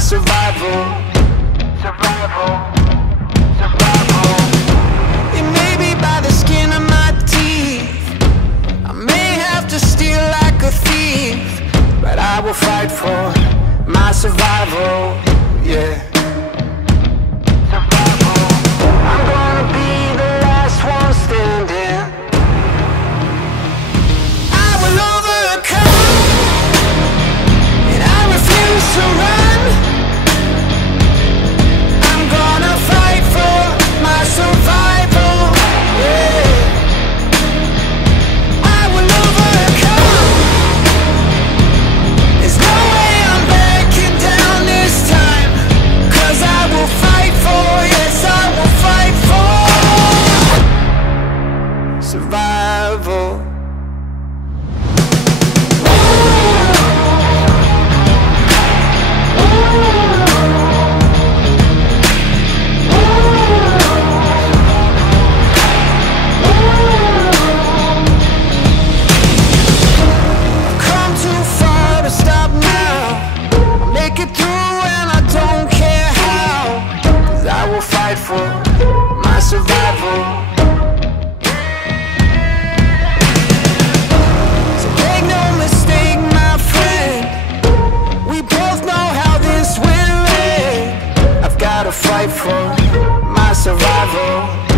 survival. Survival, survival. It may be by the skin of my teeth, I may have to steal like a thief, but I will fight for my survival, yeah. Survival. I'm gonna be the last one standing. I will overcome, and I refuse to run. I'm gonna fight for my survival, yeah. I will overcome. There's no way I'm backing down this time, 'cause I will fight for, yes, I will fight for survival. Come too far to stop now. I'll make it through and I don't care how, 'cause I will fight for my survival. So make no mistake, my friend, we both know how this will end. I've gotta fight for my survival.